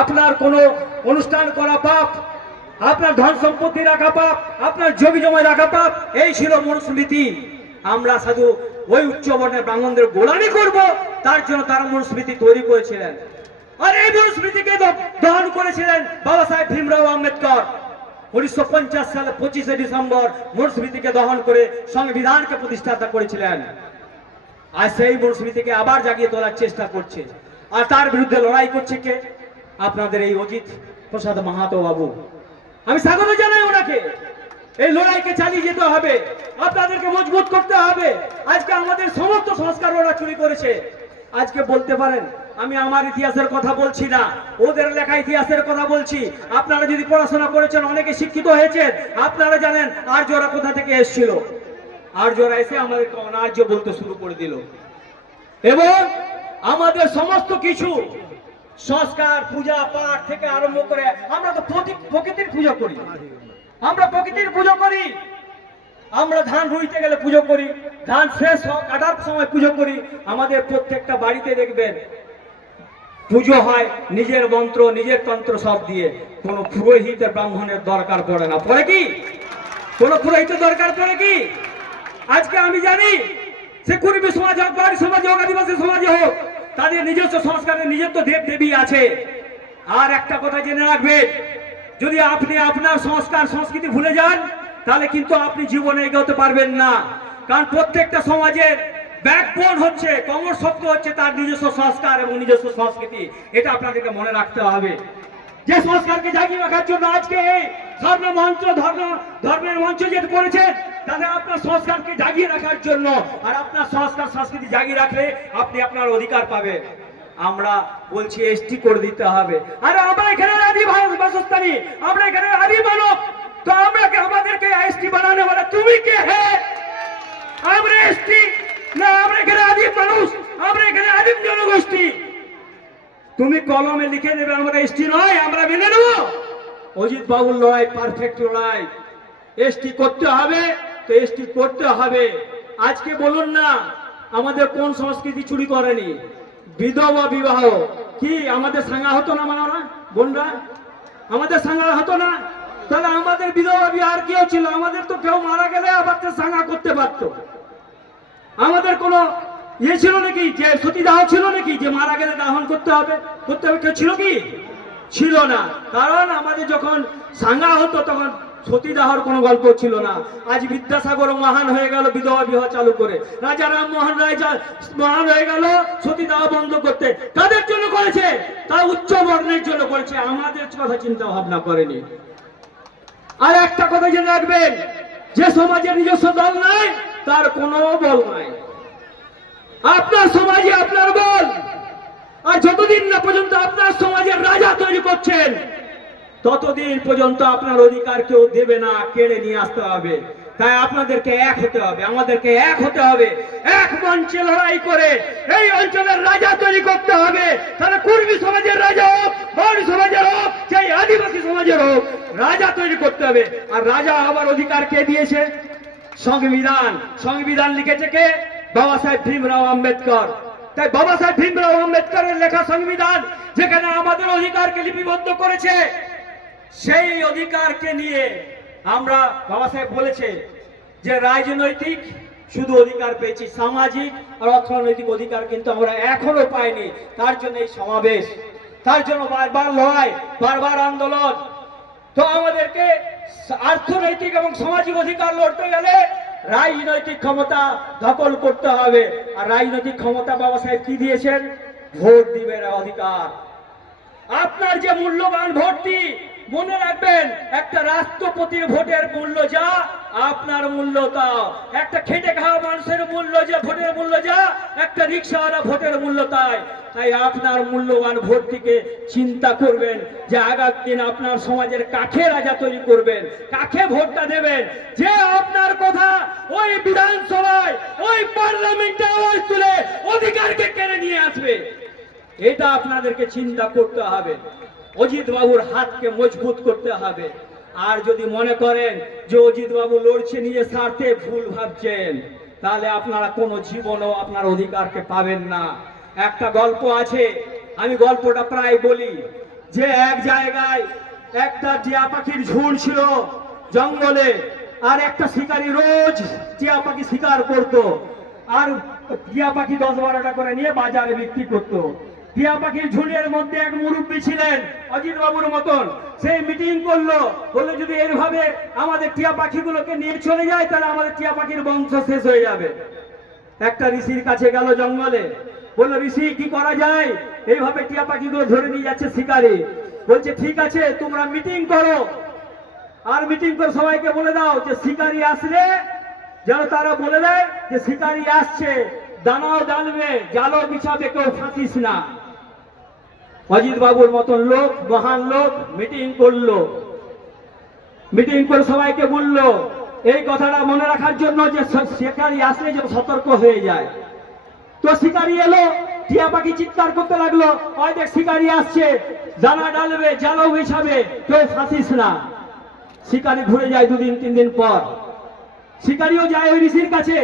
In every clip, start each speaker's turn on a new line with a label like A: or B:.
A: আপনার কোনো অনুষ্ঠান করা পাপ, আপনার ধন সম্পত্তি রাখা পাপ, আপনার জমি জমায় রাখা পাপ, এই ছিল মনুস্মৃতি আমরা সাধু ওই উচ্চ বর্ণের ব্রাহ্মণদের গোলামি করব, তার জন্য তারা মনুস্মৃতি তৈরি করেছিলেন। আর এই মনুস্মৃতিকে দহন করেছিলেন বাবা সাহেব ভীমরাও আম্বেদকর। উনিশশো পঞ্চাশ সালে পঁচিশে ডিসেম্বর মনুস্মৃতিকে দহন করে সংবিধানকে প্রতিষ্ঠাতা করেছিলেন। আর সেই মনুস্মৃতিকে আবার জাগিয়ে তোলার চেষ্টা করছে। আর তার বিরুদ্ধে লড়াই করছে কে? আপনাদের এই অজিত প্রসাদ মাহাতো বাবু। আমি স্বাগত জানাই ওনাকে। এই লড়াইকে চালিয়ে যেতে হবে। আপনাদেরকে মজবুত করতে হবে। আজকে আমাদের সমস্ত সংস্কার ওরা চুরি করেছে। আজকে বলতে পারেন, আমি আমার ইতিহাসের কথা বলছি না। ওদের লেখা ইতিহাসের কথা বলছি। আপনারা যদি পড়াশোনা করেছেন, অনেকে শিক্ষিত হয়েছেন। আপনারা জানেন, আর্যরা কোথা থেকে এসেছিল? আর্যরা এসে আমাদেরকে অনার্য বলতে শুরু করে দিল। এবং আমাদের সমস্ত কিছু সংস্কার, পূজা, পাঠ থেকে আরম্ভ করে আমরা তো প্রকৃতির পুজো করি। আমরা প্রকৃতির পুজো করি। আমরা ধান রুইতে গেলে পুজো করি। ধান শেষ কাটার সময় পুজো করি। আমাদের প্রত্যেকটা বাড়িতে দেখবেন, পুজো হয় নিজের মন্ত্র, নিজের তন্ত্র সব দিয়ে। কোনো পুরোহিতের ব্রাহ্মণের দরকার পড়ে না। পড়ে কি? কোনো পুরোহিতের দরকার পড়ে কি? আজকে আমি জানি, সে কুর্মী সমাজ হোক বাড়ি সমাজ হোক, আদিবাসী সমাজে হোক তাদের নিজস্ব সংস্কারের নিজস্ব দেব দেবী আছে। আর একটা কথা জেনে রাখবেন, যদি আপনি আপনার সংস্কার সংস্কৃতি ভুলে যান, তাহলে কিন্তু আপনি জীবনে এগোতে পারবেন না। কারণ প্রত্যেকটা সমাজের ব্যাকবোন হচ্ছে কমর শব্দ হচ্ছে তার নিজস্ব সংস্কার এবং নিজস্ব সংস্কৃতি। এটা আপনাদেরকে মনে রাখতে হবে। যে সংস্কারকে জাগিয়ে রাখার জন্য আজকে ধর্ম মঞ্চ ধর্ম, ধর্মের মঞ্চ যেটা করেছেন তাহলে আপনার সংস্কারকে জাগিয়ে রাখার জন্য আর আপনার সংস্কার, সংস্কৃতি জাগিয়ে রাখলে আপনি আপনার অধিকার পাবেন। আমরা বলছি, এসটি করে দিতে হবে। আর আমরা এখানে আদি বাসস্থানী। আমরা এখানে আদি মানব। তো আমরা আমাদেরকে এসটি বানানো বলে তুমি কে হে? আমরা এসটি? না, আমরা এখানে আদিম মানুষ। আমরা এখানে আদিম জনগোষ্ঠী। তুমি কলমে লিখে দেবে, আমরা এসটি নয়, আমরা মেনে নেব। অজিত বাবুর লড়াই পারফেক্ট লড়াই। এসটি করতে হবে, তো এসটি করতে হবে। আজকে বলুন না, আমাদের কোন সংস্কৃতি চুরি করেনি? বিধবা, বিবাহ। কি, আমাদের সাঙ্গা হতো না মানা বোনরা? আমাদের সাঙ্গা হতো না? তাহলে আমাদের বিধবা বিহার কেউ ছিল? আমাদের তো কেউ মারা গেলে আবার সাঙ্গা করতে পারতো। আমাদের কোনো ইয়ে ছিল নাকি? যে সতীদাহ ছিল নাকি? যে মারা গেলে দাহন করতে হবে? করতে হবে কেউ ছিল কি? ছিল না। কারণ আমাদের যখন সাঙ্গা হতো, তখন সতীদাহর কোনো গল্প ছিল না। আজ বিদ্যাসাগর মহান হয়ে গেল, বিধবা বিবাহ চালু করে। রাজা রামমোহন রায় মহান হয়ে গেল সতীদাহ বন্ধ করতে। তাদের জন্য করেছে? তা উচ্চ বর্ণের জন্য করেছে। আমাদের কথা চিন্তা ভাবনা করেনি। আর একটা কথা জেনে রাখবেন, যে সমাজের নিজস্ব দল নাই, তার কোনো বল নাই। আপনার সমাজে আপনার বল। আর যতদিন না পর্যন্ত আপনার সমাজের রাজা তৈরি করছেন, ততদিন পর্যন্ত আপনার অধিকার কেউ দেবে না, কেড়ে নিয়ে আসতে হবে। তাই আপনাদেরকে এক হতে হবে, আমাদেরকে এক হতে হবে। এক মঞ্চে লড়াই করে এই অঞ্চলের রাজা তৈরি করতে হবে। তাহলে কুর্মী সমাজের রাজা হোক বাউরি সমাজের হোক, সেই আদিবাসী সমাজের হোক, রাজা তৈরি করতে হবে। আর রাজা হবার অধিকার কে দিয়েছে? সংবিধান। সংবিধান লিখেছে কে? বাবা সাহেব ভীমরাও আম্বেদকর। তাই বাবা সাহেব ভীমরাও আম্বেদকরের লেখা সংবিধান যেখানে আমাদের অধিকারকে লিপিবদ্ধ করেছে, সেই অধিকারকে নিয়ে আমরা বাবা সাহেব বলেছে যে রাজনৈতিক শুধু অধিকার পেয়েছি, সামাজিক আর অর্থনৈতিক অধিকার কিন্তু আমরা এখনও পাইনি। তার জন্য এই সমাবেশ, তার জন্য বারবার লড়াই, বারবার আন্দোলন। তো আমাদেরকে অর্থনৈতিক এবং সামাজিক অধিকার লড়তে গেলে রাজনৈতিক ক্ষমতা দখল করতে হবে। আর রাজনৈতিক ক্ষমতা বাবা সাহেব কি দিয়েছেন? ভোট দিবেন অধিকার। আপনার যে মূল্যবান ভোটটি, মনে রাখবেন, একটা রাষ্ট্রপতির ভোটের মূল্য যা আপনার মূল্য তাও। একটা খেটে খাওয়া মানুষের মূল্য যে, ভোটের মূল্য যা, একটা রিক্সাওয়ালা ভোটের মূল্য তাই। তাই আপনার মূল্যবান ভোটটিকে চিন্তা করবেন যে আগামী দিন আপনার সমাজের কাকে রাজা তৈরি করবেন, কাকে ভোটটা দেবেন। যে আপনার কথা ওই বিধানসভায়, ওই পার্লামেন্টে আওয়াজ তুলে অধিকারকে কেড়ে নিয়ে আসবে, এটা আপনাদেরকে চিন্তা করতে হবে। অজিত বাবুর হাতকে মজবুত করতে হবে। আর যদি মনে করেন যে অজিত বাবু লড়ছে নিজের স্বার্থে, ভুল ভাবছেন, তাহলে আপনারা কোনো জীবনও আপনার অধিকারকে পাবেন না। একটা গল্প আছে, আমি গল্পটা প্রায় বলি। যে এক জায়গায় একটা টিয়া পাখির ঝুড় ছিল জঙ্গলে, আর একটা শিকারী রোজ টিয়া পাখি শিকার করত, আর টিয়া পাখি দশ বারোটা করে নিয়ে বাজারে বিক্রি করতো। টিয়া পাখির ঝুড়ির মধ্যে এক মুরব্বী ছিলেন অজিত বাবুর মতন। সেই মিটিং করল, বলল, যদি এইভাবে আমাদের টিয়া পাখিগুলোকে নিয়ে চলে যায়, তাহলে আমাদের টিয়া পাখির বংশ শেষ হয়ে যাবে। একটা ঋষির কাছে গেল জঙ্গলে। বলল, ঋষি, কি করা যায়? এইভাবে টিয়া পাখিগুলো ধরে নিয়ে যাচ্ছে শিকারি। বলছে, ঠিক আছে, তোমরা মিটিং করো। আর মিটিং করে সবাইকে বলে দাও যে, শিকারি আসলে, যেন তারা বলে দেয় যে, শিকারি আসছে। দানাও ডালবে, জালও বিছাবে, কেউ ফাঁসিস না। অজিত বাবুর মতন লোক, মহান লোক মিটিং করল। মিটিং করে সবাইকে বলল, এই কথাটা মনে রাখার জন্য যে শিকারি আসলে যেন সতর্ক হয়ে যায়। তো শিকারি এলো, টিয়া পাখি চিৎকার করতে লাগল ওই দেখ শিকারি আসছে দানা ডালবে জালও বিছাবে কেউ ফাঁসিস না। শিকারি ঘুরে যায় দুদিন তিন দিন পর। শিকারিও যায় ওই ঋষির কাছে।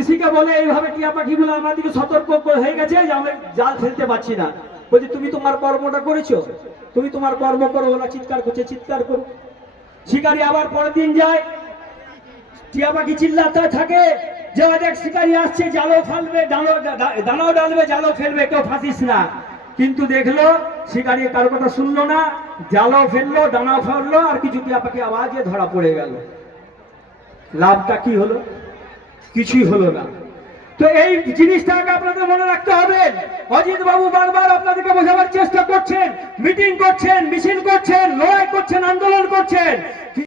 A: ঋষিকে বলে, এইভাবে টিয়া পাখিগুলো আমাদেরকে সতর্ক হয়ে গেছে যে আমি জাল ফেলতে পারছি না। বলছি, তুমি তোমার কর্মটা করেছ। তুমি তোমার কর্ম করো ওরা চিৎকার করছে, চিৎকার করো। শিকারি আবার পরের দিন যায়। টিয়া পাখি চিল্লাতে থাকে। যে দেখ শিকারি আসছে, জালও ফেলবে ডালো দানাও ডালবে, জালও ফেলবে, কেউ ফাঁসিস না। কিন্তু দেখল, শিকারি কারও কথা শুনলো না, জালও ফেলল, দানাও ফেলল, আর কিছু টিয়া পাখি আওয়াজে ধরা পড়ে গেল। লাভটা কি হলো? কিছুই হলো না। তো এই জিনিসটাকে আপনাদের মনে রাখতে হবে। অজিত বাবু বারবার আপনাদেরকে বোঝাবার চেষ্টা করছেন, মিটিং করছেন, মিছিল করছেন, লড়াই করছেন, আন্দোলন করছেন।